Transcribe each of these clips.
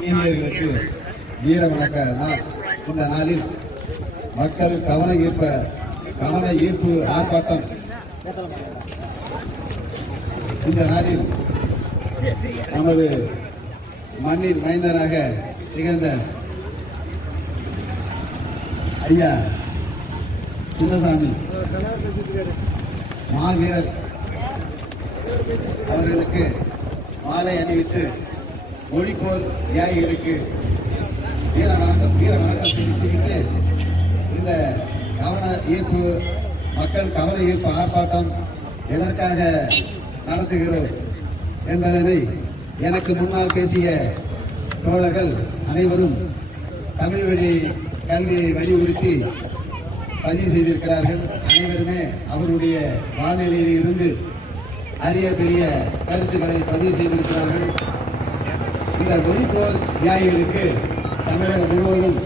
வீரர்களுக்கு வீர வணக்க நாள் இந்த நாளில் மக்கள் கவன ஈர்ப்ப கவன ஈர்ப்பு ஆர்ப்பாட்டம். இந்த நாளில் நமது மண்ணின் மைந்தராக திகழ்ந்த ஐயா சிவசாமி மாவீரர் அவர்களுக்கு மாலை அணிவித்து ஒழிப்போர் தியாகிகளுக்கு வீர வணக்கம் வீர வணக்கம் செலுத்திவிட்டு இந்த கவன ஈர்ப்பு மக்கள் கவன ஈர்ப்பு ஆர்ப்பாட்டம் எதற்காக நடத்துகிறோம் என்பதனை எனக்கு முன்னால் பேசிய தோழர்கள் அனைவரும் தமிழ் வழி கல்வியை வலியுறுத்தி பதிவு செய்திருக்கிறார்கள். அனைவருமே அவருடைய வானிலையில் இருந்து அரிய பெரிய கருத்துக்களை பதிவு செய்திருக்கிறார்கள். இந்த குருபோர் தியாகிகளுக்கு தமிழகம் முழுவதும்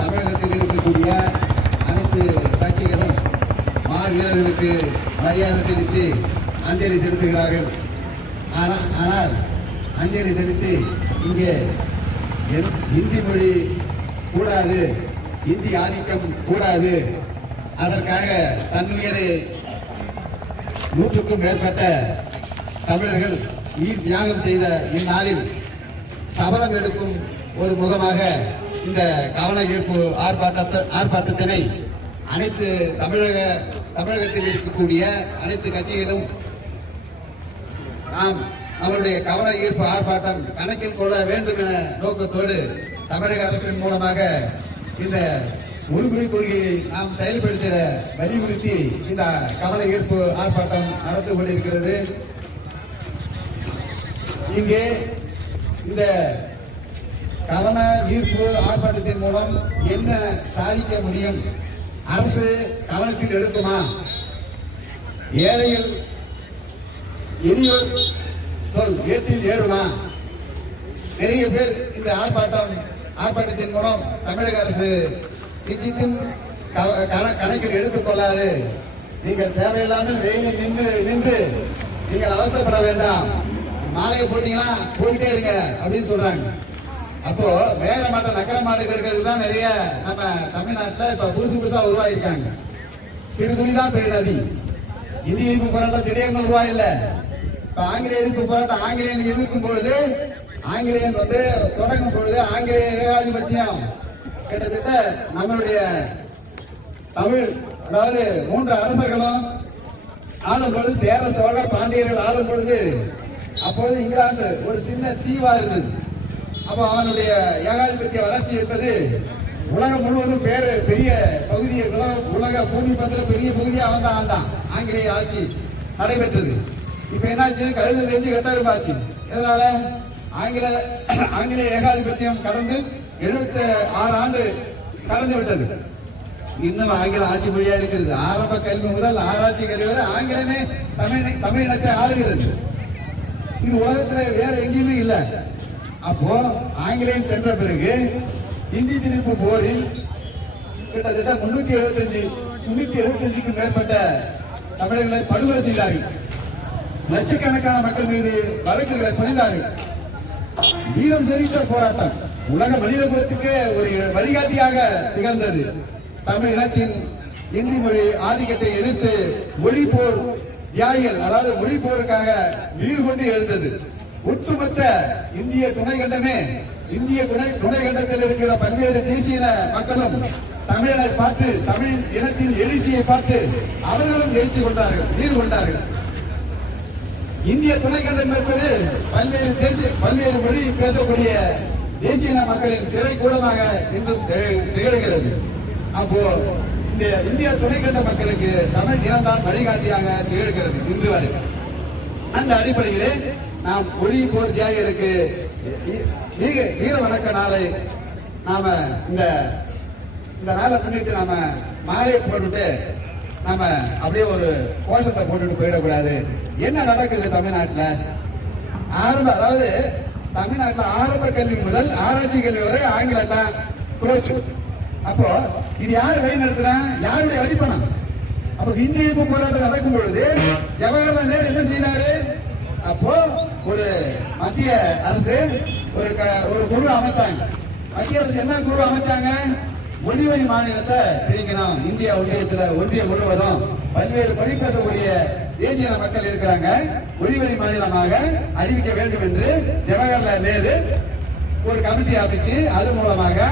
தமிழகத்தில் இருக்கக்கூடிய அனைத்து கட்சிகளும் மாவீரர்களுக்கு மரியாதை செலுத்தி அஞ்சலி செலுத்துகிறார்கள். ஆனால் ஆனால் அஞ்சலி செலுத்தி இங்கே என் இந்தி மொழி கூடாது இந்தி ஆதிக்கம் கூடாது. அதற்காக தன்னுயிரை நூற்றுக்கும் மேற்பட்ட தமிழர்கள் உயிர் தியாகம் செய்த இந்நாளில் சபதம் எடுக்கும் ஒரு முகமாக இந்த கவன ஈர்ப்பு ஆர்ப்பாட்டத்தை ஆர்ப்பாட்டத்தினை அனைத்து தமிழக தமிழகத்தில் இருக்கக்கூடிய அனைத்து கட்சிகளும் நாம் நம்முடைய கவன ஈர்ப்பு ஆர்ப்பாட்டம் கணக்கில் கொள்ள வேண்டும் என நோக்கத்தோடு தமிழக அரசின் மூலமாக இந்த உறுதிமொழி கொள்கையை நாம் செயல்படுத்திட வலியுறுத்தி இந்த கவன ஈர்ப்பு ஆர்ப்பாட்டம் நடந்து கொண்டிருக்கிறது. இங்கே இந்த கவன ஈர்ப்பு ஆர்ப்பாட்டத்தின் மூலம் என்ன சாதிக்க முடியும்? அரசு கவனத்தில் எடுக்குமா? ஏழைகள் எரியோர் சொல் ஏற்றில் ஏறுமா? நிறைய பேர் இந்த ஆர்ப்பாட்டம் ஆர்ப்பாட்டத்தின் மூலம் தமிழக அரசு கிஞ்சித்தும் க- கண- கணக்கில் எடுத்துக்கொள்ளாது. நீங்கள் தேவையில்லாமல் வெயிலில் நின்று நின்று நீங்கள் அவசரப்பட வேண்டாம். மாலையை போட்டீங்கன்னா போயிட்டே இருங்க அப்படின்னு சொல்றாங்க. அப்போ வேற மாட்டை நக்கர மாடு கெடுக்கிறது தான் நிறைய நம்ம தமிழ்நாட்டில் இப்ப புதுசு புதுசா உருவாகிருக்காங்க சிறு துளி தான் பெரிய நதி. இந்திய எதிர்ப்பு போராட்டம் திடீர்னு உருவாயில்ல இப்ப ஆங்கிலேய எதிர்ப்பு போராட்டம் ஆங்கிலேயன் எதிர்க்கும் பொழுது ஆங்கிலேயன் வந்து தொடங்கும் பொழுது ஆங்கிலேய ஏகாதிபத்தியம் கிட்டத்தட்ட நம்மளுடைய தமிழ் அதாவது மூன்று அரசர்களும் ஆளும் பொழுது சேர சோழ பாண்டியர்கள் ஆளும் பொழுது அப்பொழுது இங்கிலாந்து ஒரு சின்ன தீவா இருந்தது. அப்போ அவனுடைய ஏகாதிபத்திய வளர்ச்சி என்பது உலகம் முழுவதும் பேர் பெரிய பகுதி உலக உலக பூமி பந்தில பெரிய பகுதியாக அவன் தான் ஆண்டான் ஆங்கிலேய ஆட்சி நடைபெற்றது. இப்ப என்னாச்சு? கழுத தெரிஞ்சு கட்டாருமாச்சு எதனால? ஆங்கில ஆங்கிலேய ஏகாதிபத்தியம் கடந்து எழுபத்தி ஆறு ஆண்டு கடந்து விட்டது. இன்னும் ஆங்கிலம் ஆட்சி மொழியா இருக்கிறது. ஆரம்ப கல்வி முதல் ஆராய்ச்சி கல்வி வரை ஆங்கிலமே தமிழ் தமிழினத்தை ஆளுகிறது. இது உலகத்தில் வேற எங்கேயுமே இல்லை. அப்போ ஆங்கிலேயம் சென்ற பிறகு இந்தி திணிப்பு போரில் கிட்டத்தட்ட முன்னூத்தி எழுபத்தஞ்சு முன்னூத்தி எழுபத்தஞ்சுக்கு மேற்பட்ட தமிழர்களை படுகொலை செய்தார்கள். லட்சக்கணக்கான மக்கள் மீது வழக்குகளை புரிந்தார்கள் வீரம் செறிந்த போராட்டம் உலக மனித குலத்துக்கு ஒரு வழிகாட்டியாக திகழ்ந்தது. தமிழ் இனத்தின் இந்தி மொழி ஆதிக்கத்தை எதிர்த்து மொழி போர் தியாகிகள் அதாவது மொழி போருக்காக உயிர் கொண்டு எழுந்தது. ஒட்டுமொத்த இந்திய துணை கண்டமே இந்திய துணை துணை கண்டத்தில் இருக்கிற பல்வேறு தேசிய மக்களும் தமிழனை பார்த்து தமிழ் இனத்தின் எழுச்சியை பார்த்து அவர்களும் எழுச்சி கொண்டார்கள் உயிர் கொண்டார்கள். இந்திய துணைக்கண்டம் என்பது பல்வேறு தேசிய பல்வேறு மொழி பேசக்கூடிய தேசிய மக்களின் சிறை கூடமாக இன்றும் திகழ்- திகழ்கிறது. அப்போ இந்த இந்திய துணைக்கண்ட மக்களுக்கு தமிழ் இனம்தான் வழிகாட்டியாக திகழ்கிறது இன்று வரை. அந்த அடிப்படையிலே நாம் மொழி போர் தியாகிகளுக்கு வீர வணக்க நாளை நாம இந்த இந்த நாளை முன்னிட்டு நாம மாலையை போட்டுட்டு நாம அப்படியே ஒரு கோஷத்தை போட்டுட்டு போயிடக்கூடாது. என்ன நடக்குது தமிழ்நாட்டில்? ஆரம்ப அதாவது தமிழ்நாட்டில் ஆரம்ப கல்வி முதல் ஆராய்ச்சி கல்வி வரை ஆங்கிலம் தான். குறைச்சு அப்போ இது யார் வழி நடத்துறா? யாருடைய வரிப்பணம் அப்ப இந்திய எதிர்ப்பு போராட்டம் நடக்கும் பொழுது ஜவஹர்லால் நேரு என்ன செய்தாரு? அப்போ ஒரு மத்திய அரசு ஒரு க- ஒரு குழு அமைத்தாங்க. மத்திய அரசு என்ன குழு அமைச்சாங்க? மொழிவழி மாநிலத்தை பிரிக்கணும். இந்தியா ஒன்றியத்துல ஒன்றியம் முழுவதும் பல்வேறு மொழி பேசக்கூடிய தேசிய மக்கள் இருக்கிறாங்க. மொழிவழி மாநிலமாக அறிவிக்க வேண்டும் என்று ஜவஹர்லால் நேரு ஒரு கமிட்டி அமைச்சு அது மூலமாக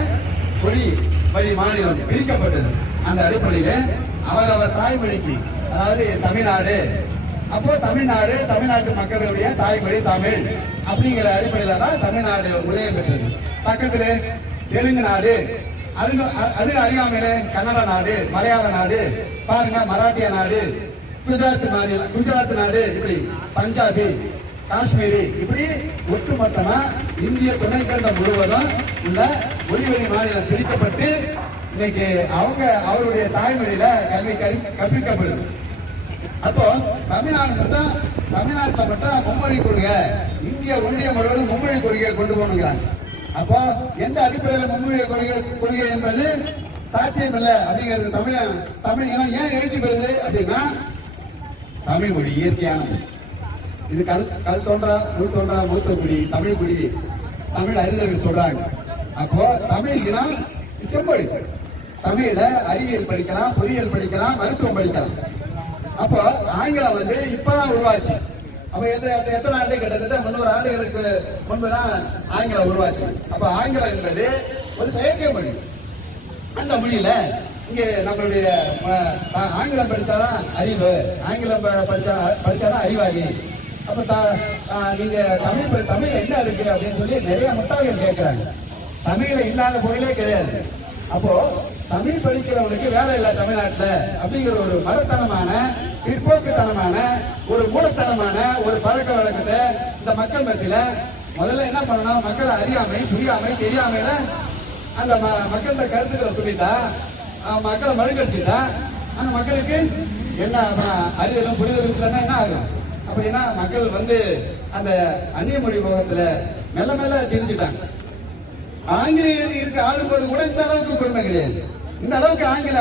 மொழி வழி மாநிலம் பிரிக்கப்பட்டது. அந்த அடிப்படையில் அவரவர் தாய்மொழிக்கு அதாவது தமிழ்நாடு. அப்போ தமிழ்நாடு தமிழ்நாட்டு மக்களுடைய தாய்மொழி தமிழ் அப்படிங்கிற அடிப்படையில தான் தமிழ்நாடு உதயம் பெற்றது. பக்கத்துல தெலுங்கு நாடு அது அது அறியாமையில கன்னட நாடு மலையாள நாடு பாருங்க மராட்டிய நாடு குஜராத் மாநிலம் குஜராத் நாடு இப்படி பஞ்சாபி காஷ்மீரி இப்படி ஒட்டுமொத்தமா இந்திய துணைக்கண்டம் முழுவதும் உள்ள ஒளிவெளி மாநிலம் பிரிக்கப்பட்டு இன்னைக்கு அவங்க அவருடைய தாய்மொழியில கல்வி கற்பிக்கப்படுது. அப்போ தமிழ்நாடு மட்டும் தமிழ்நாட்டில் மட்டும் மும்மொழி கொள்கை இந்திய ஒன்றிய முழுவதும் மும்மொழி கொள்கையை கொண்டு போகணுங்கிறாங்க. அப்போ எந்த அடிப்படையில் மும்மொழி கொள்கை கொள்கை என்பது சாத்தியம் இல்லை அப்படிங்கிறது தமிழ் தமிழ் ஏன் எழுச்சி பெறுது அப்படின்னா தமிழ் மொழி இயற்கையானது. இது கல் கல் தோன்றா உள் தோன்றா மூத்த குடி தமிழ் குடி தமிழ் அறிஞர்கள் சொல்றாங்க. அப்போ தமிழ் செம்மொழி. தமிழ்ல அறிவியல் படிக்கலாம் பொறியியல் படிக்கலாம் மருத்துவம் படிக்கலாம். அப்போ ஆங்கிலம் வந்து இப்பதான் உருவாச்சு. அப்ப எத்த- எத்தனை ஆண்டு? கிட்டத்தட்ட முன்னூறு ஆண்டுகளுக்கு முன்புதான் ஆங்கிலம் உருவாச்சு. அப்ப ஆங்கிலம் என்பது ஒரு செயற்கை மொழி. அந்த மொழியில இங்க நம்மளுடைய ஆங்கிலம் படிச்சாதான் அறிவு. ஆங்கிலம் ப- படிச்சா படிச்சாதான் அறிவாகி. அப்போ த- நீங்கள் நீங்க தமிழ் தமிழ் என்ன இருக்கு அப்படின்னு சொல்லி நிறைய முட்டாள்கள் கேட்கிறாங்க தமிழ்ல இல்லாத பொருளே கிடையாது. அப்போ தமிழ் படிக்கிறவனுக்கு வேலை இல்லை தமிழ்நாட்டில் அப்படிங்கிற ஒரு மடத்தனமான பிற்போக்குத்தனமான ஒரு மூடத்தனமான ஒரு பழக்க வழக்கத்தை இந்த மக்கள் மத்தியில் முதல்ல என்ன பண்ணணும்? மக்களை அறியாமை புரியாமை தெரியாமையில அந்த ம- மக்கள்கிட்ட கருத்துக்களை சொல்லிட்டா மக்களை மழுங்கடிச்சுட்டா அந்த மக்களுக்கு என்ன அறிதலும் புரிதலும் இல்லைன்னா என்ன ஆகும்? அப்படின்னா மக்கள் வந்து அந்த அந்நிய மொழி போகத்தில் மெல்ல மெல்ல திணிச்சிட்டாங்க. ஆங்கிலேயர் இருக்க ஆளும்போது கூட இந்த அளவுக்கு கொடுமை கிடையாது. இந்த அளவுக்கு ஆங்கில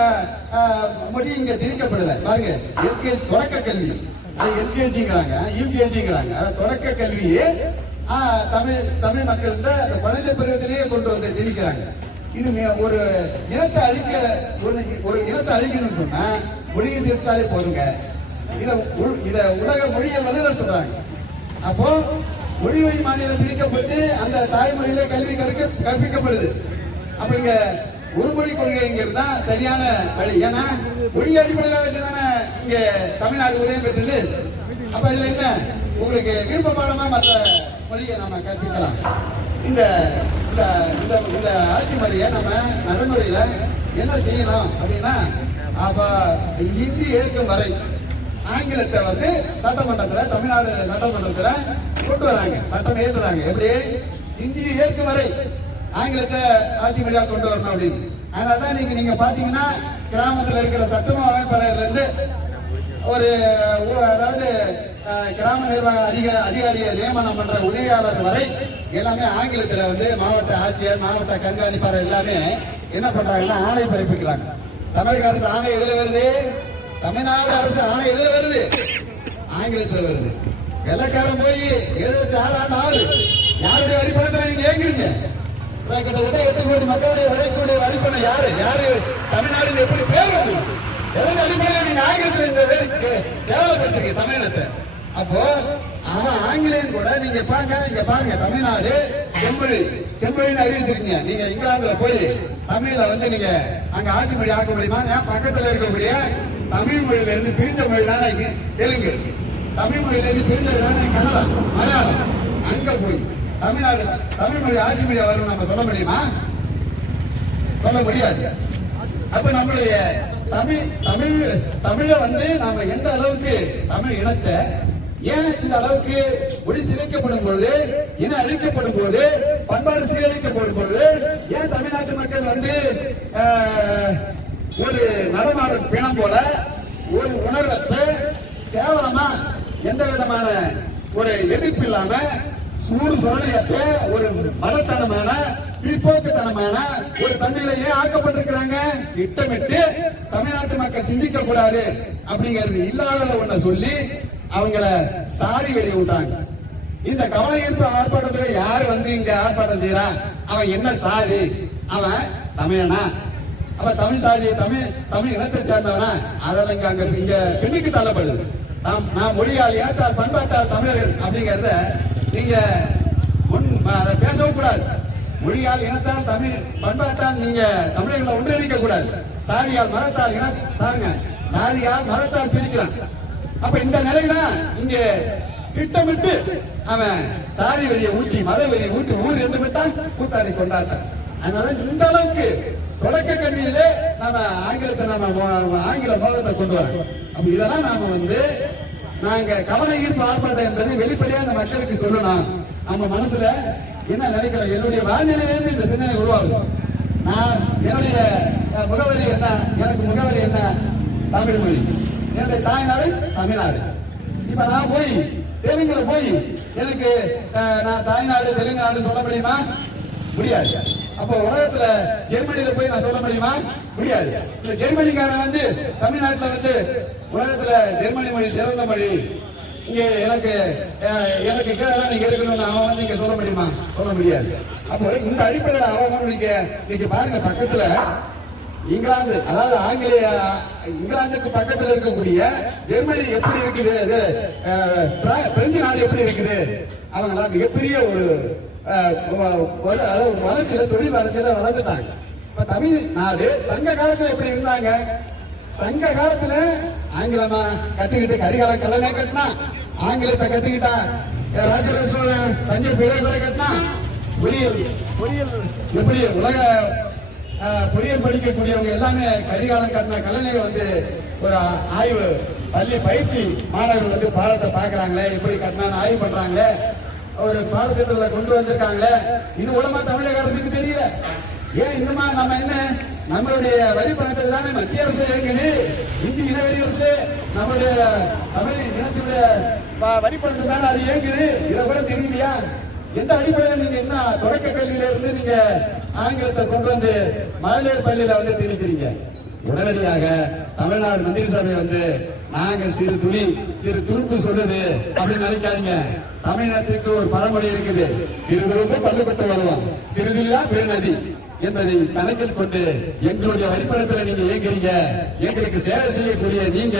ஆஹ், மொழி இங்க திணிக்கப்படல. பாருங்க எல்கே தொடக்க கல்வி. அது எல்கேஜிங்கிறாங்க யூகேஜிங்கிறாங்க அது தொடக்க கல்வியே ஆஹ், தமிழ் தமிழ் மக்கள்கிட்ட அந்த குழந்தை பருவத்திலேயே கொண்டு வந்து திணிக்கிறாங்க. இது ஒரு இனத்தை அழிக்க ஒரு இனத்தை அழிக்கணும்னு சொன்னா மொழியை திருத்தாலே போதுங்க. இதை உ- உலக மொழியை வல்லுநர் சொல்றாங்க. அப்போ மொழி வழி மாநிலம் பிரிக்கப்பட்டு அந்த தாய்மொழியில கல்வி கற்க கற்பிக்கப்படுது. அப்ப இங்க ஒரு மொழி கொள்கைங்கிறது தான் சரியான வழி. ஏன்னா மொழி அடிப்படையில் வச்சுதானே இங்க தமிழ்நாடு உதயம் பெற்றது. அப்ப இதுல என்ன? உங்களுக்கு விருப்ப பாடமா மற்ற மொழியை நம்ம கற்பிக்கலாம். இந்த இந்த இந்த இந்த ஆட்சி முறையை நம்ம நடைமுறையில என்ன செய்யணும் அப்படின்னா அப்ப இந்தி ஏற்கும் வரை ஆங்கிலத்தை வந்து சட்டமன்றத்தில் தமிழ்நாடு சட்டமன்றத்தில் கொண்டு வராங்க. சட்டம் ஏற்றுறாங்க எப்படி? இந்திய ஏற்கும் வரை ஆங்கிலத்தை ஆட்சி மொழியாக கொண்டு வரணும் அப்படின்னு. அதனாலதான் நீங்க நீங்க பாத்தீங்கன்னா கிராமத்தில் இருக்கிற சத்துமா அமைப்பாளர்ல இருந்து ஒரு அதாவது கிராம நிர்வாக அதிக அதிகாரியை நியமனம் பண்ற உதவியாளர் வரை எல்லாமே ஆங்கிலத்தில் வந்து மாவட்ட ஆட்சியர் மாவட்ட கண்காணிப்பாளர் எல்லாமே என்ன பண்றாங்கன்னா ஆணை பிறப்பிக்கிறாங்க. தமிழக அரசு ஆணை எதிர வருது? தமிழ்நாடு அரசு ஆனா எதுல வருது? ஆங்கிலத்துல வருது. வெள்ளக்காரன் போய் எழுபத்தி ஆறு ஆண்டு ஆகுது யாருடைய வரிப்பணத்துல நீங்க ஏங்குறீங்க கிட்டத்தட்ட எட்டு கோடி மக்களுடைய வரைக்கூடிய வரிப்பணம் யாரு? யாரு? தமிழ்நாடு எப்படி பேர் வந்து எதன் அடிப்படையில் நீங்க ஆங்கிலத்துல இந்த பேருக்கு கேவலப்படுத்துறீங்க தமிழினத்தை? அப்போ அவன் ஆங்கிலேயன் கூட நீங்க பாருங்க இங்க பாருங்க தமிழ்நாடு செம்மொழி செம்மொழின்னு அறிவிச்சிருக்கீங்க. நீங்க இங்கிலாந்துல போய் தமிழ்ல வந்து நீங்க அங்க ஆட்சி மொழி ஆக்க முடியுமா? ஏன் பக்கத்துல இருக்கக்கூடிய தமிழ் மொழியிலிருந்து மொழி தெலுங்கு தமிழ் மொழியிலிருந்து இருந்து கன்னடா மலையாளம். அங்க போய் தமிழ்நாடு தமிழ் மொழி ஆட்சி மொழியா வரும் நம்ம சொல்ல முடியுமா? சொல்ல முடியாது. அப்ப நம்மளுடைய தமிழ் தமிழ் தமிழ வந்து நாம எந்த அளவுக்கு தமிழ் இனத்தை ஏன் இந்த அளவுக்கு மொழி சிதைக்கப்படும் பொழுது இன அழிக்கப்படும் போது பண்பாடு சீரழிக்கப்படும் பொழுது ஏன் தமிழ்நாட்டு மக்கள் வந்து ஒரு நடமாடும் பிணம் போல உணர்வற்ற கேவலமா எந்த விதமான ஒரு எதிர்ப்பு இல்லாம சூடு சோழையற்ற ஒரு மனத்தனமான பிற்போக்குத்தனமான ஒரு தன்மையிலேயே ஆக்கப்பட்டிருக்கிறாங்க. திட்டமிட்டு தமிழ்நாட்டு மக்கள் சிந்திக்க கூடாது அப்படிங்கிறது இல்லாதத ஒண்ண சொல்லி அவங்கள சாதி வெளிய விட்டாங்க. இந்த கவன ஈர்ப்பு ஆர்ப்பாட்டத்துல யார் வந்து இங்க ஆர்ப்பாட்டம் செய்யறான் அவன் என்ன சாதி? அவன் தமிழனா? அப்ப தமிழ் சாதி தமிழ் தமிழ் இனத்தை சேர்ந்தவனா? அதெல்லாம் இங்க அங்க இங்க பெண்ணுக்கு தள்ளப்படுது. நாம் நான் மொழியால் இனத்தால் பண்பாட்டால் தமிழர்கள் அப்படிங்கறத நீங்க முன் அதை பேசவும் கூடாது. மொழியால் இனத்தால் தமிழ் பண்பாட்டால் நீங்க தமிழர்களை ஒன்றிணைக்க கூடாது சாதியால் மரத்தால் இன சாருங்க சாதியால் மரத்தால் பிரிக்கிறான். அப்ப இந்த நிலைதான் இங்க திட்டமிட்டு அவன் சாதி வெறியை ஊட்டி மத வெறியை ஊட்டி ஊர் ரெண்டு விட்டான் கூத்தாடி கொண்டாட்டான் அதனால இந்த அளவுக்கு தொடக்க கல்வியிலே நாம ஆங்கிலத்தை நாம ஆங்கில மோகத்தை கொண்டு வரோம் அப்ப இதெல்லாம் நாம வந்து நாங்க கவன ஈர்ப்பு ஆர்ப்பாட்டம் என்பது வெளிப்படையா அந்த மக்களுக்கு சொல்லணும். நம்ம மனசுல என்ன நினைக்கிறோம்? என்னுடைய வாழ்நிலையிலிருந்து இந்த சிந்தனை உருவாகுது. நான் என்னுடைய முகவரி என்ன? எனக்கு முகவரி என்ன? தமிழ் மொழி என்னுடைய தாய்நாடு தமிழ்நாடு. இப்ப நான் போய் தெலுங்குல போய் எனக்கு நான் தாய்நாடு தெலுங்கு நாடுன்னு சொல்ல முடியுமா? முடியாது. அப்போ உலகத்துல ஜெர்மனியில போய் நான் சொல்ல முடியுமா? முடியாது. இல்ல ஜெர்மனிக்காரன் வந்து தமிழ்நாட்டுல வந்து உலகத்துல ஜெர்மனி மொழி சிறந்த மொழி. இங்க எனக்கு எனக்கு கீழே நீங்க இருக்கணும்னு அவன் வந்து இங்க சொல்ல முடியுமா? சொல்ல முடியாது. அப்போ இந்த அடிப்படையில் அவன் நீங்க நீங்க பாருங்க பக்கத்துல இங்கிலாந்து அதாவது ஆங்கிலேய இங்கிலாந்துக்கு பக்கத்துல இருக்கக்கூடிய ஜெர்மனி எப்படி இருக்குது அது பிரெஞ்சு நாடு எப்படி இருக்குது? அவங்களாம் மிகப்பெரிய ஒரு- அதாவது வளர்ச்சியில தொழில் வளர்ச்சியில வளர்ந்துட்டாங்க. இப்ப தமிழ்நாடு சங்க காலத்துல எப்படி இருந்தாங்க? சங்க காலத்துல ஆங்கிலமா கத்துக்கிட்டு கரிகால கல்லணை கட்டினா ஆங்கிலத்தை கத்துக்கிட்டா ராஜராஜ தஞ்சை பெரிய கட்டினா பொறியியல் பொறியியல் எப்படி உலக ஆஹ், பொறியியல் படிக்கக்கூடியவங்க எல்லாமே கரிகாலம் கட்டின கல்லணை வந்து ஒரு ஆய்வு பள்ளி பயிற்சி மாணவர்கள் வந்து பாடத்தை பார்க்குறாங்களே எப்படி கட்டினான்னு ஆய்வு பண்றாங்களே ஒரு பாடத்திட்டத்தை கொண்டு வந்திருக்காங்க. இது மூலமா தமிழக அரசுக்கு தெரியல. ஏன் இன்னுமா நம்ம என்ன நம்மளுடைய வரி பணத்தில் தானே மத்திய அரசு இயங்குது? இந்தி இனவெளி அரசு நம்மளுடைய தமிழ் இனத்தினுடைய வரி பணத்தில் தானே அது இயங்குது. இதை கூட தெரியலையா? எந்த அடிப்படையில் நீங்க என்ன தொடக்க கல்வியில இருந்து நீங்க ஆங்கிலத்தை கொண்டு வந்து மகளிர் பள்ளியில வந்து திணிக்கிறீங்க? உடனடியாக தமிழ்நாடு மந்திரி சபை வந்து நாங்க சிறு துளி சிறு துருப்பு சொல்லுது அப்படின்னு நினைக்காதீங்க. தமிழ்நாட்டுக்கு ஒரு பழமொழி இருக்குது. சிறு துருப்பு பல்லு கொத்த வருவோம். சிறு துளிதான் பெருநதி என்பதை கணக்கில் கொண்டு எங்களுடைய வரிப்பணத்துல நீங்க இயங்குறீங்க. எங்களுக்கு சேவை செய்யக்கூடிய நீங்க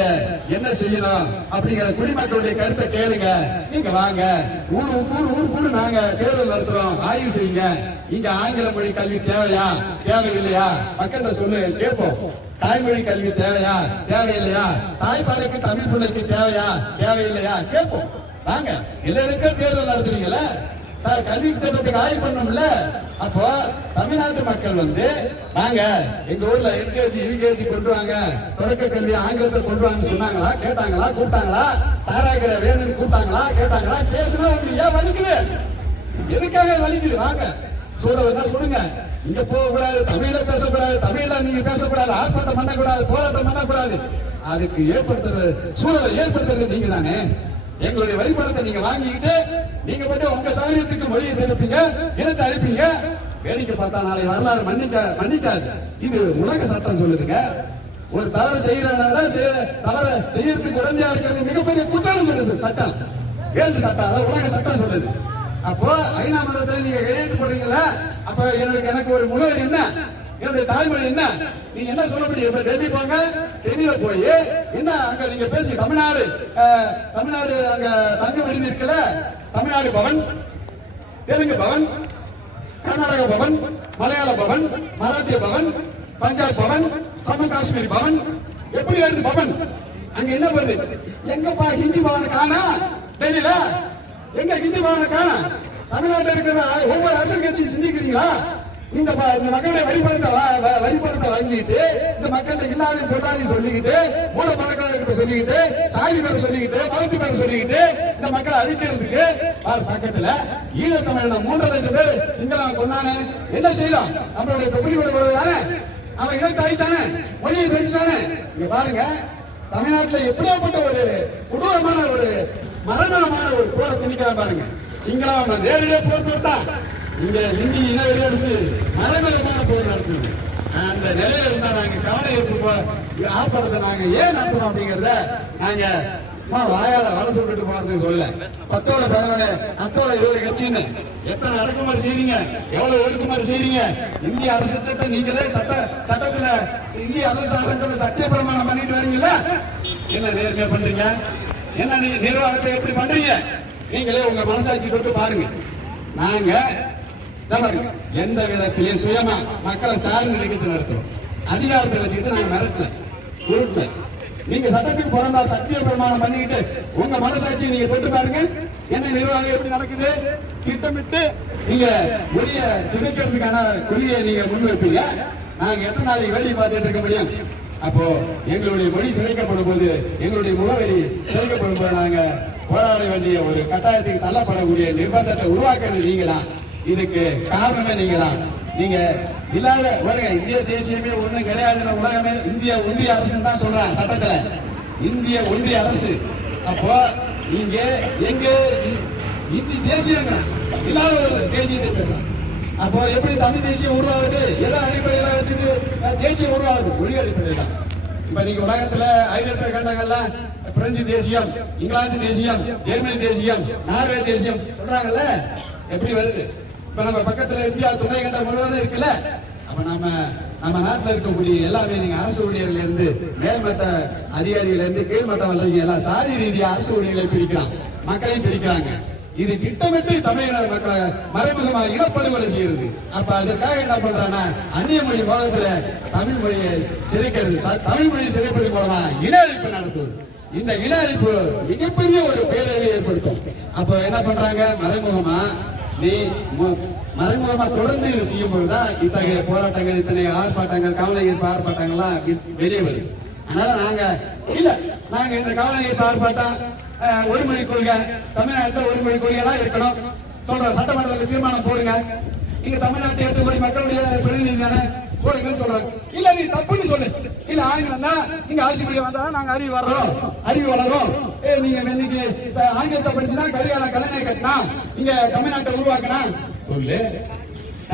என்ன செய்யணும் அப்படிங்கிற குடிமக்களுடைய கருத்தை கேளுங்க. நீங்க வாங்க. ஊர் ஊர் ஊர் ஊர் நாங்க தேர்தல் நடத்துறோம். ஆய்வு செய்யுங்க. இங்க ஆங்கில மொழி கல்வி தேவையா? தேவையில்லையா? மக்கள்கிட்ட சொல்லு கேட்போம். தாய்மொழி கல்வி தேவையா? தேவையில்லையா? தாய்ப்பாலுக்கு தமிழ் பிள்ளைக்கு தேவையா? தேவையில்லையா? கேட்போம். வாங்க. எல்லாருக்கும் தேர்தல் நடத்துறீங்களா? கல்வி திட்டத்துக்கு ஆய்வு பண்ணோம்ல அப்போ தமிழ்நாட்டு மக்கள் வந்து வாங்க எங்க ஊர்ல எல்கேஜி யூகேஜி கொண்டு வாங்க. தொடக்க கல்வி ஆங்கிலத்தை கொண்டு வாங்க சொன்னாங்களா? கேட்டாங்களா? கூப்பிட்டாங்களா? சாராய கடை வேணும்னு கூப்பிட்டாங்களா? கேட்டாங்களா? பேசுனா உங்களுக்கு ஏன் வலிக்குது? எதுக்காக வலிக்குது? வாங்க. சொல்றதுன்னா சொல்லுங்க. இங்க போகக்கூடாது தமிழ பேசக்கூடாது தமிழ நீங்க பேசக்கூடாது ஆர்ப்பாட்டம் பண்ணக்கூடாது போராட்டம் பண்ணக்கூடாது. அதுக்கு ஏற்படுத்துற சூழலை ஏற்படுத்துறது நீங்க தானே. எங்களுடைய வரிபணத்தை நீங்க வாங்கிக்கிட்டு நீங்க மட்டும் உங்க சௌகரியத்துக்கு மொழியை திருப்பீங்க இனத்தை அழிப்பீங்க வேடிக்கை பார்த்தா நாளை வரலாறு மன்னிக்க மன்னிக்காது. இது உலக சட்டம் சொல்லுதுங்க. ஒரு தவறு செய்யறதுனால செய்யற தவறு செய்யறதுக்கு உடனடியா இருக்கிறது மிகப்பெரிய குற்றம் சொல்லுது சட்டம். வேல்டு சட்டம் அதாவது உலக சட்டம் சொல்லுது. அப்போ ஐநா மன்றத்தில் நீங்க கையெழுத்து போடுறீங்கல்ல அப்ப என்னுடைய எனக்கு ஒரு முகவரி என்ன? என்னுடைய தாய்மொழி என்ன? நீங்க என்ன சொல்ல முடியும் டெல்லி போங்க. டெல்லியில போய் என்ன அங்க நீங்க பேசி தமிழ்நாடு தமிழ்நாடு அங்க தங்க விடுதி இருக்குல்ல? தமிழ்நாடு பவன் தெலுங்கு பவன் கர்நாடக பவன் மலையாள பவன் மராட்டிய பவன் பஞ்சாப் பவன் ஜம்மு காஷ்மீர் பவன் எப்படி வருது பவன்? அங்க என்ன வருது? எங்கப்பா ஹிந்தி பவன் காணா? டெல்லியில? எங்க ஹிந்தி பவனை தமிழ்நாட்டில் இருக்கிற ஒவ்வொரு அரசியல் சிந்திக்கிறீங்களா? இந்த ப- இந்த மக்களுடைய வரிபணத்தை வ- வாங்கிட்டு இந்த மக்கள்கிட்ட இல்லாத பொருளாதாரம் சொல்லிக்கிட்டு மூட பழக்கத்தை சொல்லிக்கிட்டு சாதி பேர் சொல்லிக்கிட்டு மதத்து பேர் சொல்லிக்கிட்டு இந்த மக்களை அழிக்கிறதுக்கு பார் பக்கத்துல ஈழத்தமிழ் மூன்றரை லட்சம் பேர் சிங்களவன் கொண்டானே என்ன செய்யலாம்? நம்மளுடைய தொகுதி கூட வருவதானே அவன் இனத்தை அழித்தானே மொழியை பேசிட்டானே இங்க பாருங்க தமிழ்நாட்டுல எப்படியாப்பட்ட ஒரு கொடூரமான ஒரு மரணமான ஒரு போரை திணிக்கலாம் பாருங்க. சிங்களவன் நேரடியாக போர் தொட்டா இங்க இந்தி இன வெளியரசு மரபரமான போர் நடத்துது. அந்த நிலையில இருந்தா நாங்க கவலை ஏற்பு போ- ஆர்ப்பாட்டத்தை நாங்க ஏன் நடத்துறோம் அப்படிங்கறத நாங்க அம்மா வாயால வலை சொல்லிட்டு போறது சொல்ல பத்தோட பதினோட அத்தோட இது ஒரு கட்சின்னு. எத்தனை அடக்குமாறு செய்றீங்க? எவ்வளவு ஒடுக்குமாறு செய்றீங்க? இந்திய அரசு நீங்களே சட்ட சட்டத்துல இந்திய அரசு சட்டத்துல சத்திய பிரமாணம் பண்ணிட்டு வரீங்களா என்ன நேர்மையா பண்றீங்க? என்ன நீ நிர்வாகத்தை எப்படி பண்றீங்க? நீங்களே உங்க மனசாட்சி தொட்டு பாருங்க. நாங்க எந்த விதத்திலையும் சுயமா மக்களை சார்ந்து நிகழ்ச்சி நடத்துறோம். அதிகாரத்தை வச்சுக்கிட்டு நாங்க மிரட்டல உருட்டல. நீங்க சட்டத்துக்கு புறம்பா சத்திய பிரமாணம் பண்ணிக்கிட்டு உங்க மனசாட்சி நீங்க தொட்டு பாருங்க. என்ன நிர்வாகம் எப்படி நடக்குது? திட்டமிட்டு நீங்க மொழிய சிதைக்கிறதுக்கான கொள்கையை நீங்க முன்வைப்பீங்க நாங்க எத்தனை நாளைக்கு வேலையை பார்த்துட்டு இருக்க முடியும்? அப்போ எங்களுடைய மொழி சிதைக்கப்படும் போது எங்களுடைய முகவரி சிதைக்கப்படும் போது நாங்க போராட வேண்டிய ஒரு கட்டாயத்துக்கு தள்ளப்படக்கூடிய நிர்பந்தத்தை உருவாக்குறது நீங்க தான் இதுக்கு காரணமே நீங்க தான் நீங்க இல்லாத ஒரு இந்திய தேசியமே ஒண்ணும் கிடையாதுன்னு உலகமே இந்திய ஒன்றிய அரசு தான் சொல்றாங்க சட்டத்துல. இந்திய ஒன்றிய அரசு. அப்போ நீங்க எங்க இந்தி தேசியங்க இல்லாத ஒரு தேசியத்தை பேசுறாங்க. அப்போ எப்படி தமிழ் தேசியம் உருவாகுது? எதை அடிப்படையில வச்சுது? தேசியம் உருவாகுது. மொழி அடிப்படையில் தான். இப்ப நீங்க உலகத்துல ஐரோப்பிய கண்டங்கள்ல பிரெஞ்சு தேசியம் இங்கிலாந்து தேசியம் ஜெர்மனி தேசியம் நார்வே தேசியம் சொல்றாங்கல்ல? எப்படி வருது? இப்ப நம்ம பக்கத்துல இந்தியா துணை கண்டம் முழுவதும் இருக்குல்ல? அப்ப நம்ம நம்ம நாட்டில் இருக்கக்கூடிய எல்லாமே நீங்க அரசு ஊழியர்ல இருந்து மேல்மட்ட அதிகாரிகள் இருந்து கீழ்மட்டம் வல்லவங்க எல்லாம் சாதி ரீதியா அரசு ஊழியர்களை பிரிக்கிறாங்க. மக்களையும் பிரிக்கிறாங்க. இது திட்டமிட்டு தமிழக மக்களை மறைமுகமாக இனப்படுகொலை செய்யறது அப்ப அதற்காக என்ன பண்றாங்கன்னா அந்நிய மொழி பாகத்துல தமிழ் மொழியை சிதைக்கிறது. தமிழ் மொழி சிதைப்பது மூலமா இன அழிப்பு நடத்துவது. இந்த இன அழிப்பு மிகப்பெரிய ஒரு பேரழிவை ஏற்படுத்தும். அப்ப என்ன பண்றாங்க? மறைமுகமா நீ மறைமுகமா தொடர்ந்து இது செய்யும்பொழுதுதான் இத்தகைய போராட்டங்கள் இத்தனை ஆர்ப்பாட்டங்கள் கவலை ஈர்ப்பு ஆர்ப்பாட்டங்கள்லாம் வெளியே வருது அதனால நாங்க இல்ல நாங்க இந்த கவலை ஈர்ப்பு ஆர்ப்பாட்டம் ஒரு மொழி கொள்கை. தமிழ்நாட்டில் ஒரு மொழி கொள்கை தான் இருக்கணும். சொல்றோம் சட்டமன்றத்தில் தீர்மானம் போடுங்க. நீங்க தமிழ்நாட்டு எட்டு கோடி மக்களுடைய பிரதிநிதி தானே? போடுங்கன்னு சொல்றாங்க. இல்ல நீ தப்புன்னு சொல்லு. இல்ல ஆங்கிலம் நீங்க ஆட்சி மொழி வந்தா நாங்க அறிவு வர்றோம். அறிவு வளரும். ஏ நீங்க இன்னைக்கு ஆங்கிலத்தை படிச்சுதான் கரிகால கலைஞர் கட்டினா நீங்க தமிழ்நாட்டை உருவாக்கினா சொல்லு.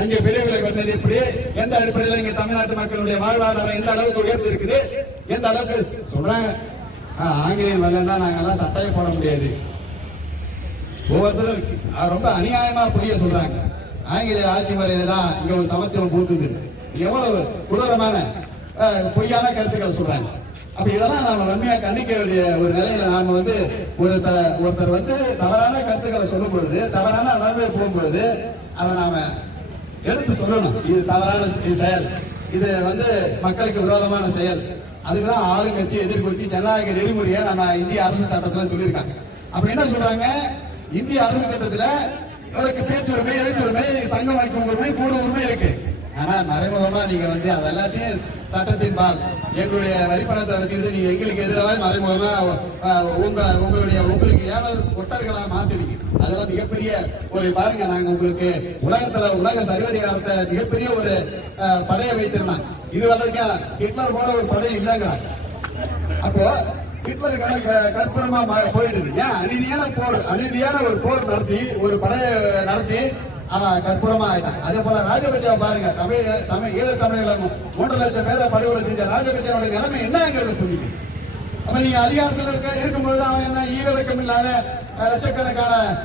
அங்க பெரியவர்களை கட்டினது எப்படி? எந்த அடிப்படையில் இங்க தமிழ்நாட்டு மக்களுடைய வாழ்வாதாரம் எந்த அளவுக்கு உயர்ந்து இருக்குது எந்த அளவுக்கு சொல்றாங்க ஆங்கிலேயம் வரலன்னா நாங்கள்லாம் சட்டையை போட முடியாது. ஒவ்வொருத்தரும் ரொம்ப அநியாயமாக புரிய சொல்கிறாங்க ஆங்கிலேய ஆட்சி முறையில தான் ஒரு சமத்துவம் பூத்துது. எவ்வளவு கொடூரமான பொய்யான கருத்துக்களை சொல்கிறாங்க அப்போ இதெல்லாம் நாம் வன்மையா கண்டிக்க வேண்டிய ஒரு நிலையில் நாம் வந்து ஒரு த- ஒருத்தர் வந்து தவறான கருத்துக்களை சொல்லும் பொழுது தவறான நடந்து போகும்பொழுது அதை நாம் எடுத்து சொல்லணும். இது தவறான செயல். இது வந்து மக்களுக்கு விரோதமான செயல். அதுக்குதான் ஆளுங்கட்சி எதிர்கட்சி ஜனநாயக நெறிமுறையை நம்ம இந்திய அரசு சட்டத்தில் சொல்லியிருக்காங்க. அப்ப என்ன சொல்றாங்க? இந்திய அரசு சட்டத்தில் இவருக்கு பேச்சுரிமை எழுத்துரிமை சங்கம் வைக்கும் உரிமை கூட உரிமை இருக்கு. ஆனால் மறைமுகமாக நீங்கள் வந்து அது எல்லாத்தையும் சட்டத்தின் பால். எங்களுடைய வரிப்பணத்தை வச்சுக்கிட்டு நீங்கள் எங்களுக்கு எதிராக மறைமுகமாக உங்கள் உங்களுடைய உங்களுக்கு ஏவல் ஒட்டர்களாக மாத்துறீங்க அதெல்லாம் மிகப்பெரிய ஒரு பாருங்க நாங்கள் உங்களுக்கு உலகத்தில் உலக சர்வதிகாரத்தை மிகப்பெரிய ஒரு படையை வைத்திருந்தாங்க இது வரைக்கும் ஹிட்லர் போல ஒரு படை இல்லைங்கிறாங்க அப்போ ஹிட்லருக்கான க- கற்பூரமா மா- போயிடுது. ஏன்? அநீதியான போர் அநீதியான ஒரு போர் நடத்தி ஒரு படையை நடத்தி அவன் கற்பூரமா ஆயிட்டான் அதே போல ராஜபட்சாவை பாருங்க தமிழ் தமிழ் ஈழ தமிழர்களும் மூன்று லட்சம் பேரை படுகொலை செஞ்ச ராஜபட்சாவோட நிலைமை என்னங்கிறது புரியுது? அப்ப நீங்க அதிகாரத்தில் இருக்க இருக்கும்பொழுது அவன் என்ன ஈழக்கம் இல்லாத லட்சக்கணக்கான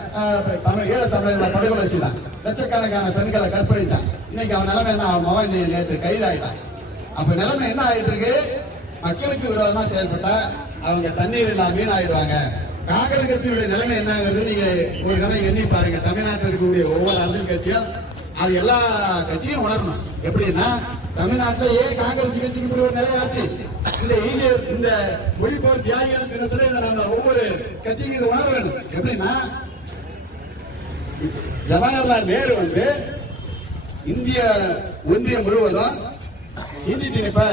தமிழ் ஈழ தமிழர்களை படுகொலை செய்தான். லட்சக்கணக்கான பெண்களை கற்பழித்தான். இன்னைக்கு அவன் நிலைமை என்ன? அவன் மகன் நே- நேற்று கைதாயிட்டான். அப்ப நிலைமை என்ன ஆயிட்டு இருக்கு மக்களுக்கு விரோதமா செயல்பட்டா அவங்க தண்ணீர் இல்லாம வீணாயிடுவாங்க. காங்கிரஸ் கட்சியுடைய நிலைமை என்னங்கிறது நீங்க ஒரு கதை எண்ணி பாருங்க. தமிழ்நாட்டில் இருக்கக்கூடிய ஒவ்வொரு அரசியல் கட்சியும் அது எல்லா கட்சியும் உணரணும். எப்படின்னா தமிழ்நாட்டில் ஏன் காங்கிரஸ் கட்சிக்கு இப்படி ஒரு நிலை ஆச்சு? இந்த ஈழ- இந்த மொழிபோர் தியாகிகள் தினத்துல இதை நாம ஒவ்வொரு கட்சிக்கும் இதை உணர வேணும் எப்படின்னா ஜவஹர்லால் நேரு வந்து இந்திய ஒன்றியம் முழுவதும் இந்தி திணிப்பை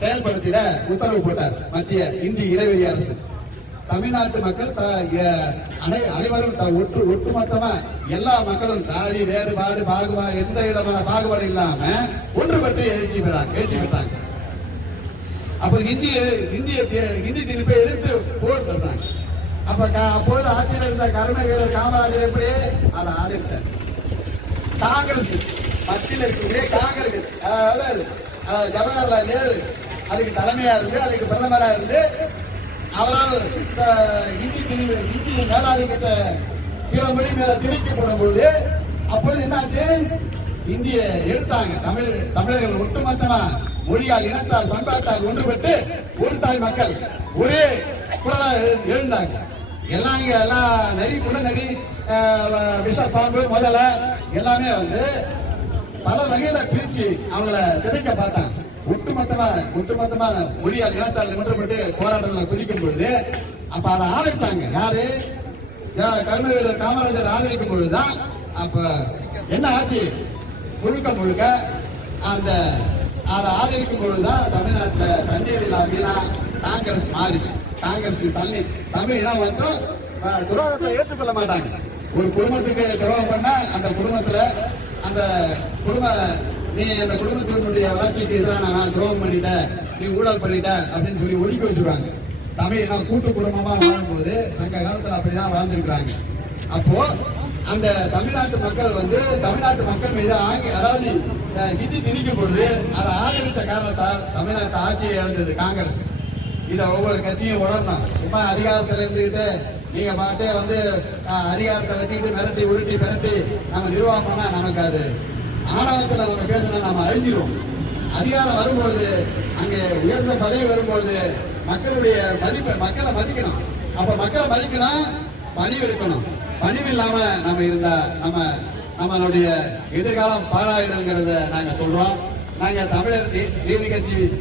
செயல்படுத்திட உத்தரவு போட்டார். மத்திய இந்தி இடைவெளி அரசு. தமிழ்நாட்டு மக்கள் த- அனை- அனைவரும் த- ஒட்டு ஒட்டுமொத்தமா எல்லா மக்களும் ஜாதி வேறுபாடு பாகுபாடு எந்த விதமான பாகுபாடு இல்லாம ஒன்றுபட்டு எழுச்சி பெறாங்க எழுச்சி பெற்றாங்க. அப்ப இந்திய இந்திய தே- இந்தி திணிப்பை எதிர்த்து போர் நடத்தாங்க அப்ப அப்போது ஆட்சியில் இருந்த கருணகிரர் காமராஜர் எப்படி? அதை ஆதரித்தார் காங்கிரஸ் மத்தியில் இருக்கக்கூடிய காங்கிரஸ் கட்சி. அதாவது ஜவஹர்லால் நேரு அதுக்கு தலைமையா இருந்து அதுக்கு பிரதமரா இருந்து அவரால் இந்த இந்தி தெரிவு இந்தி மேலாதிக்கத்தை பிற மொழி மேல திணிக்கப்படும் பொழுது அப்பொழுது என்னாச்சு? இந்திய எடுத்தாங்க தமிழ் தமிழர்கள் ஒட்டுமொத்தமா மொழியால் இனத்தால் பண்பாட்டால் ஒன்றுபட்டு ஒரு தாய் மக்கள் ஒரே குரலா எழு- எழுந்தாங்க. எல்லாம் இங்க எல்லாம் நரி குல நரி விஷ பாம்பு முதல்ல எல்லாமே வந்து பல வகையில பிரிச்சு அவங்கள சிதைக்க பார்த்தாங்க. ஒட்டுமொத்தமாக ஒட்டுமொத்தமா மொழியால் இனத்தால் ஒன்றுபட்டு போராட்டத்தில் பிரிக்கும் பொழுது அப்ப அதை ஆதரிச்சாங்க யாரு? யா- கர்ம வீரர் காமராஜர் ஆதரிக்கும் பொழுதுதான் அப்ப என்ன ஆச்சு? முழுக்க முழுக்க அந்த அதை ஆதரிக்கும் பொழுதுதான் தமிழ்நாட்டில் தண்ணீர் இல்லாம காங்கிரஸ் மாறிச்சு. காங்கிரஸ் தண்ணி தமிழ் இனம் மட்டும் துரோகத்தை ஏற்றுக்கொள்ள மாட்டாங்க. ஒரு குடும்பத்துக்கு துரோகம் பண்ணா அந்த குடும்பத்துல அந்த குடும்ப நீ அந்த குடும்பத்தினுடைய வளர்ச்சிக்கு எதிராக நான் துரோகம் பண்ணிட்ட நீ ஊழல் பண்ணிட்ட அப்படின்னு சொல்லி ஒழிக்க வச்சுருவாங்க. தமிழ் கூட்டு குடும்பமாக வாழும்போது சங்க காலத்தில் அப்படி தான் வாழ்ந்துருக்குறாங்க. அப்போது அந்த தமிழ்நாட்டு மக்கள் வந்து தமிழ்நாட்டு மக்கள் மீது ஆங்கி அதாவது ஹிந்தி திணிக்கும் பொழுது அதை ஆதரித்த காரணத்தால் தமிழ்நாட்டு ஆட்சியை இழந்தது காங்கிரஸ். இதை ஒவ்வொரு கட்சியும் உணரணும். சும்மா அதிகாரத்தில் இருந்துக்கிட்டு நீங்க பாட்டே வந்து அதிகாரத்தை வச்சுக்கிட்டு மிரட்டி உருட்டி மிரட்டி நம்ம நிர்வாகம் நமக்கு அது ஆணவத்தில் நம்ம பேசினா நம்ம அழிஞ்சிரும் அதிகாரம் வரும்பொழுது அங்கே உயர்ந்த பதவி வரும்பொழுது மக்களுடைய மதிப்பை மக்களை மதிக்கணும். அப்ப மக்களை மதிக்கணும் பணிவு இருக்கணும். பணிவு இல்லாம நம்ம இருந்தா நம்ம நம்மளுடைய எதிர்காலம் பாழாயிடுங்கிறத நாங்க சொல்றோம். நாங்க தமிழர் நீ- நீதி கட்சி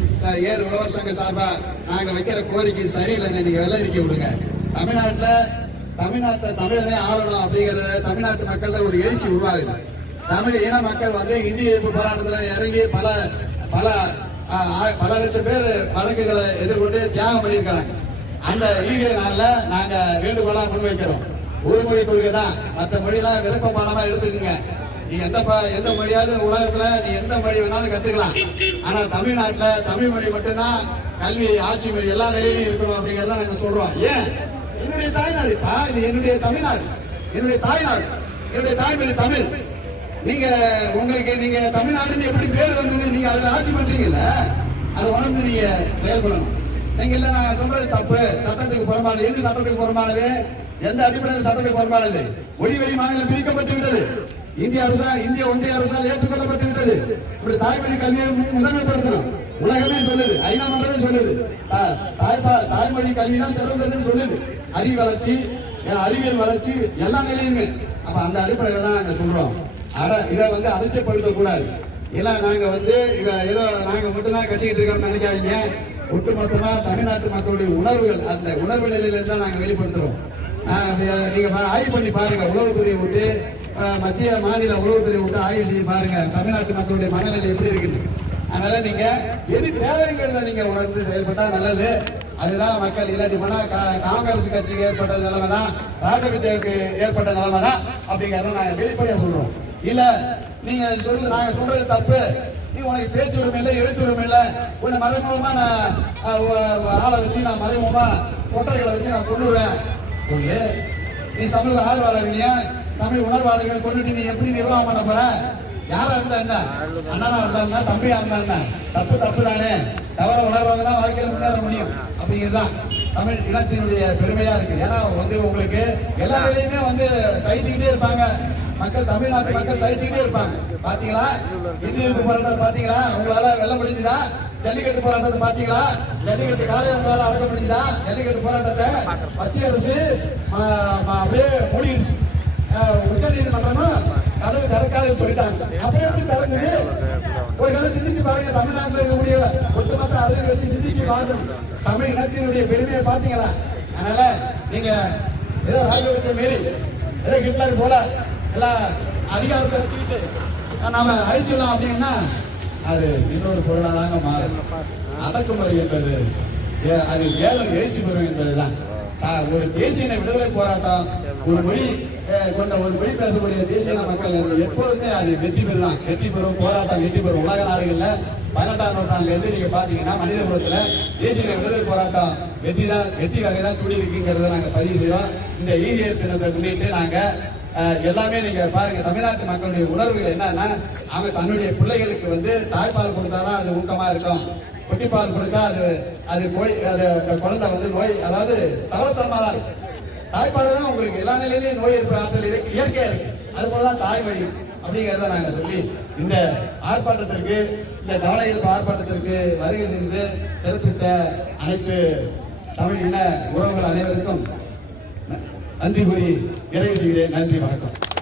ஏர் உழவர் சங்க சார்பா நாங்க வைக்கிற கோரிக்கை சரியில்லைங்க. நீங்க வெள்ள இருக்க விடுங்க. தமிழ்நாட்டில் தமிழ்நாட்டை தமிழனே ஆளணும் அப்படிங்கறத தமிழ்நாட்டு மக்கள்ல ஒரு எழுச்சி உருவாகுது. தமிழ் இன மக்கள் வந்து இந்திய எதிர்ப்பு போராட்டத்தில் இறங்கி பல பல பல லட்சம் பேர் வழக்குகளை எதிர்கொண்டு தியாகம் பண்ணியிருக்கிறாங்க. அந்த ஈகை நாளில் நாங்கள் வேண்டுகோளாக முன்வைக்கிறோம். ஒரு மொழி கொள்கை தான். மற்ற மொழியெல்லாம் விருப்ப பாடமாக எடுத்துக்கோங்க. நீ எந்த ப- எந்த மொழியாவது உலகத்தில் நீ எந்த மொழி வேணாலும் கற்றுக்கலாம் ஆனால் தமிழ்நாட்டில் தமிழ் மொழி மட்டும்தான் கல்வி ஆட்சி மொழி எல்லா நிலையிலும் இருக்கணும் அப்படிங்கிறத நாங்கள் சொல்கிறோம் ஏன்? என்னுடைய தாய்நாடுப்பா இது என்னுடைய தமிழ்நாடு. என்னுடைய தாய்நாடு. என்னுடைய தாய்மொழி தமிழ். நீங்க உங்களுக்கு நீங்க தமிழ்நாடுன்னு எப்படி பேர் வந்தது? நீங்க அதுல ஆட்சி பண்றீங்கல்ல? அது உணர்ந்து நீங்க செயல்படணும். நீங்க இல்ல நான் சொல்றது தப்பு. சட்டத்துக்கு புறம்பானது. எந்த சட்டத்துக்கு புறம்பானது? எந்த அடிப்படையில் சட்டத்துக்கு புறம்பானது? மொழி வழி மாநிலம் பிரிக்கப்பட்டு விட்டது. இந்திய அரசால் இந்திய ஒன்றிய அரசால் ஏற்றுக்கொள்ளப்பட்டு விட்டது. இப்படி தாய்மொழி கல்வியை முதன்மைப்படுத்தணும். உலகமே சொல்லுது. ஐநா மன்றமே சொல்லுது. தாய்ப்பா தாய்மொழி கல்வி தான் சிறந்ததுன்னு சொல்லுது. அறிவு வளர்ச்சி அறிவியல் வளர்ச்சி எல்லா நிலையுமே அப்ப அந்த அடிப்படையில தான் நாங்க சொல்றோம். அட இதை வந்து அலட்சியப்படுத்த கூடாது நாங்கள் வந்து இதை ஏதோ நாங்கள் மட்டும்தான் கட்டிக்கிட்டு இருக்கோம்னு நினைக்காதீங்க. ஒட்டுமொத்தமாக தமிழ்நாட்டு மக்களுடைய உணர்வுகள் அந்த உணர்வு நிலையிலேருந்து தான் நாங்கள் வெளிப்படுத்துறோம் நீங்கள் ஆய்வு பண்ணி பாருங்கள் உளவுத்துறையை விட்டு மத்திய மாநில உளவுத்துறையை விட்டு ஆய்வு செய்து பாருங்கள் தமிழ்நாட்டு மக்களுடைய மனநிலை எப்படி இருக்குது அதனால் நீங்கள் எது தேவைங்கிறத நீங்கள் உணர்ந்து செயல்பட்டால் நல்லது. அதுதான் மக்கள் இல்லாட்டி போனால் காங்கிரஸ் கட்சிக்கு ஏற்பட்ட நிலைமை தான் ராஜவித்யாவுக்கு ஏற்பட்ட நிலைமை தான் அப்படிங்கிறத நாங்கள் வெளிப்படையாக சொல்கிறோம் இல்ல நீங்க சொல்றது நாங்க சொல்றது தப்பு. நீ உனக்கு பேச்சு உரிமை இல்லை எழுத்து உரிமை இல்லை. உன்னை மறைமுகமா நான் ஆளை வச்சு நான் மறைமுகமா ஒட்டர்களை வச்சு நான் கொண்டுடுறேன் சொல்லு நீ சமூக ஆர்வலர் இல்லையா தமிழ் உணர்வாளர்கள் கொண்டுட்டு நீ எப்படி நிர்வாகம் பண்ண போற? யாரா இருந்தா என்ன? அண்ணனா இருந்தா என்ன? தம்பியா இருந்தா என்ன? தப்பு தப்பு தானே. தவற உணர்வாங்க தான் வாழ்க்கையில் முன்னேற முடியும். அப்படிங்கிறதான் தமிழ் இனத்தினுடைய பெருமையா இருக்கு. ஏன்னா வந்து உங்களுக்கு எல்லா நிலையுமே வந்து சகிச்சுக்கிட்டே இருப்பாங்க. மக்கள் தமிழ்நாட்டு மக்கள் சகிச்சுக்கிட்டே இருப்பாங்க. பாத்தீங்களா? இந்திய எதிர்ப்பு போராட்டம் பாத்தீங்களா? உங்களால வெல்ல முடிஞ்சுதா? ஜல்லிக்கட்டு போராட்டத்தை பாத்தீங்களா? ஜல்லிக்கட்டு காலையில உங்களால அடக்க முடிஞ்சுதா? ஜல்லிக்கட்டு போராட்டத்தை மத்திய அரசு அப்படியே மூடிடுச்சு. உச்ச நீதிமன்றமும் கதவு திறக்காதுன்னு சொல்லிட்டாங்க. அப்புறம் எப்படி திறந்தது? ஒரு காலம் சிந்திச்சு பாருங்க தமிழ்நாட்டில் இருக்கக்கூடிய ஒட்டுமொத்த அரசு வச்சு சிந்திச்சு பார்க்கணும். தமிழ் இனத்தினுடைய பெருமையை பார்த்தீங்களா? அதனால நீங்க ஏதோ ராஜபக்ச மாரி ஏதோ ஹிட்லர் போல எல்லாம் அதிகாரத்தை நாம அழிச்சிடலாம் அப்படின்னா அது இன்னொரு பொருளாதாக மாறும். அடக்குமுறை என்பது ஏ- அது வேலை எழுச்சி பெறும் என்பதுதான். ஒரு தேசிய விடுதலை போராட்டம் ஒரு மொழி கொண்ட ஒரு மொழி பேசக்கூடிய தேசிய மக்கள் எப்பொழுதுமே அது வெற்றி பெறலாம் வெற்றி பெறும் போராட்டம் வெற்றி பெறும். உலக நாடுகளில் பதினெட்டாம் நூற்றாண்டுல இருந்து நீங்க பாத்தீங்கன்னா மனித குலத்துல தேசிய விடுதலை போராட்டம் வெற்றி தான் வெற்றி வகை தான் துணி இருக்குங்கிறத நாங்க பதிவு செய்யறோம் இந்த ஈரிய தினத்தை முன்னிட்டு நாங்க எல்லாமே நீங்க பாருங்க தமிழ்நாட்டு மக்களுடைய உணர்வுகள் என்னன்னா அவங்க தன்னுடைய பிள்ளைகளுக்கு வந்து தாய்ப்பால் கொடுத்தாதான் அது ஊக்கமா இருக்கும். குட்டிப்பால் கொடுத்தா அது அது கோழி அது குழந்தை வந்து நோய் அதாவது சவத்தன்மா தான் இருக்கும். தாய்ப்பால் தான் உங்களுக்கு எல்லா நிலையிலையும் நோய் எதிர்ப்பு ஆற்றல் இருக்கு. இயற்கையா இருக்கு. அது போலதான் தாய்மொழி அப்படிங்கிறத நாங்க சொல்லி இந்த ஆர்ப்பாட்டத்திற்கு இந்த கவன ஈர்ப்பு ஆர்ப்பாட்டத்திற்கு வருகை சென்று சிறப்பித்த அனைத்து தமிழ் இன உறவுகள் அனைவருக்கும் ந- நன்றி கூறி நிறைவு செய்கிறேன். நன்றி வணக்கம்.